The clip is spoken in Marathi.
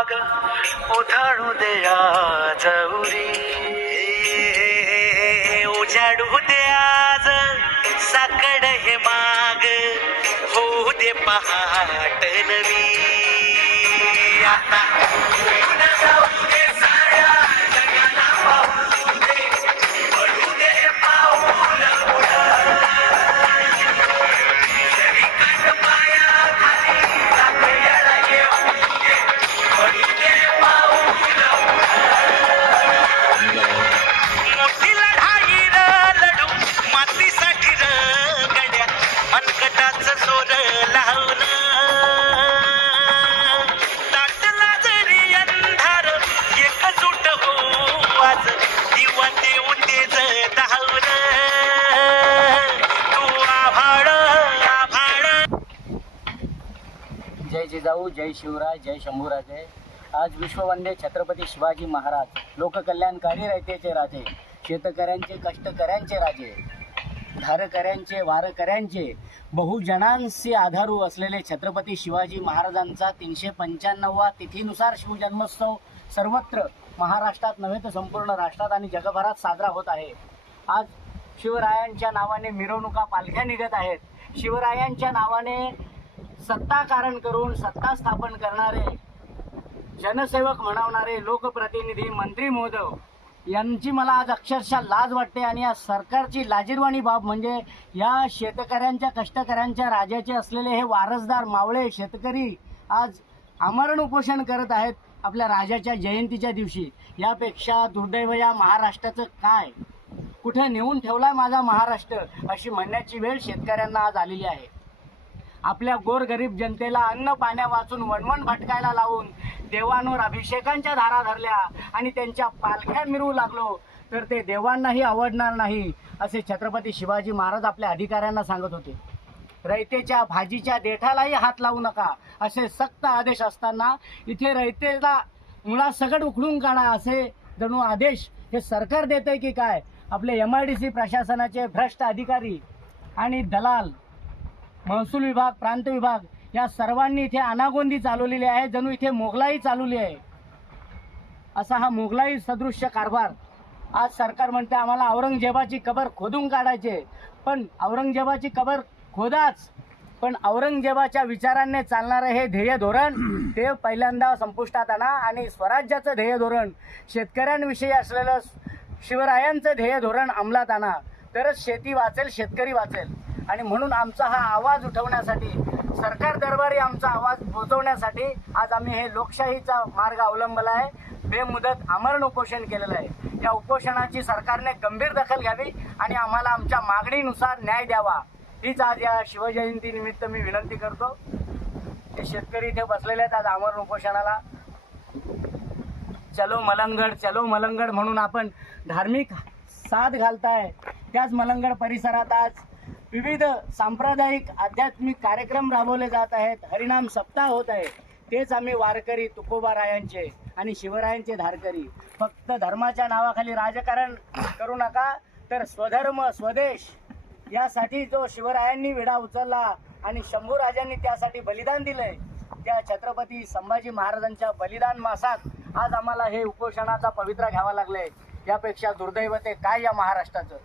माग उधाणू द्या चौरी उजाडू दे आज साकड हे माग होऊ दे पहाट नवी आता उन्हा जाऊ दे साऱ्या जगाला पाहू दे पडू दे पाऊल पुढं शरीकात पाया खाली आपल्याला येऊ दे पडू दे पाऊल मोठी लढाई लढू मातीसाठी गड्या मनकटाचं सोर लावलं दाटला जरी अंधार एकजूट हो आज दिवा देऊन तेच धावलं तू आभाळ आभाळ. जय जिजाऊ, जय शिवराय, जय शंभूराजे. आज विश्ववंदे छत्रपती शिवाजी महाराज, लोककल्याणकारी रयतेचे राजे, शेतकऱ्यांचे कष्टकऱ्यांचे राजे, धारकऱ्यांचे वारकऱ्यांचे, बहुजनांचे आधारू असलेले छत्रपती शिवाजी महाराजांचा 395वा तिथीनुसार शिवजन्मोत्सव सर्वत्र महाराष्ट्रात नव्हे तर संपूर्ण राष्ट्रात आणि जगभरात साजरा होत आहे. आज शिवरायांच्या नावाने मिरवणुका पालख्या निघत आहेत. शिवरायांच्या नावाने सत्ताकारण करून सत्ता स्थापन करणारे जनसेवक म्हणवणारे लोकप्रतिनिधी मंत्री महोदय यांची मला आज अक्षरशः लाज वाटते. आणि या सरकारची लाजिरवाणी बाब म्हणजे या शेतकऱ्यांच्या कष्टकऱ्यांच्या राजाचे असलेले हे वारसदार मावळे शेतकरी आज आमरण उपोषण करत आहेत आपल्या राजाच्या जयंतीच्या दिवशी. यापेक्षा दुर्दैव या महाराष्ट्राचं काय, कुठे नेऊन ठेवलाय माझा महाराष्ट्र, अशी म्हणण्याची वेळ शेतकऱ्यांना आज आलेली आहे. आपल्या गोरगरीब जनतेला अन्न पाण्या वाचून वणवण भटकायला लावून देवांवर अभिषेकांच्या धारा धरल्या आणि त्यांच्या पालख्या मिरवू लागलो तर ते देवांनाही आवडणार नाही असे छत्रपती शिवाजी महाराज आपल्या अधिकाऱ्यांना सांगत होते. रयतेच्या भाजीच्या देठालाही हात लावू नका असे सक्त आदेश असताना इथे रयतेला मुळासकट उखडून काढा असे जणू आदेश हे सरकार देतंय की काय. आपले MIDC प्रशासनाचे भ्रष्ट अधिकारी आणि दलाल, महसूल विभाग, प्रांत विभाग या सर्वांनी इथे अनागोंदी चालवलेली आहे. जणू इथे मोगलाई चालवली आहे. असा हा मोगलाई सदृश्य कारभार आज सरकार म्हणते आम्हाला औरंगजेबाची कबर खोदून काढायचे. पण औरंगजेबाची कबर खोदाच, पण औरंगजेबाच्या विचारांनी चालणारं हे ध्येय धोरण ते पहिल्यांदा संपुष्टात आणा आणि स्वराज्याचं ध्येय धोरण, शेतकऱ्यांविषयी असलेलं शिवरायांचं ध्येय धोरण अंमलात आणा, तरच शेती वाचेल, शेतकरी वाचेल. आणि म्हणून आमचा हा आवाज उठवण्यासाठी, सरकार दरबारी आमचा आवाज पोहोचवण्यासाठी आज आम्ही हे लोकशाहीचा मार्ग अवलंबला आहे. बेमुदत आमरण उपोषण केलेलं आहे. या उपोषणाची सरकारने गंभीर दखल घ्यावी आणि आम्हाला आमच्या मागणीनुसार न्याय द्यावा, हीच आज या शिवजयंती निमित्त मी विनंती करतो. हे शेतकरी इथे बसलेले आहेत आज आमरण उपोषणाला. चलो मलंगड, चलो मलंगड म्हणून आपण धार्मिक साथ घालताय. त्याच मलंगड परिसरात आज विविध सांप्रदायिक आध्यात्मिक कार्यक्रम राबवले जात आहेत. हरिनाम सप्ताह होत आहे. तेच आम्ही वारकरी तुकोबारायांचे आणि शिवरायांचे धारकरी. फक्त धर्माच्या नावाखाली राजकारण करू नका, तर स्वधर्म स्वदेश यासाठी जो शिवरायांनी विडा उचलला आणि शंभूराजांनी त्यासाठी बलिदान दिलंय, त्या छत्रपती संभाजी महाराजांच्या बलिदान मासात आज आम्हाला हे उपोषणाचा पवित्रा घ्यावा लागलाय. यापेक्षा दुर्दैव ते काय या महाराष्ट्राचं.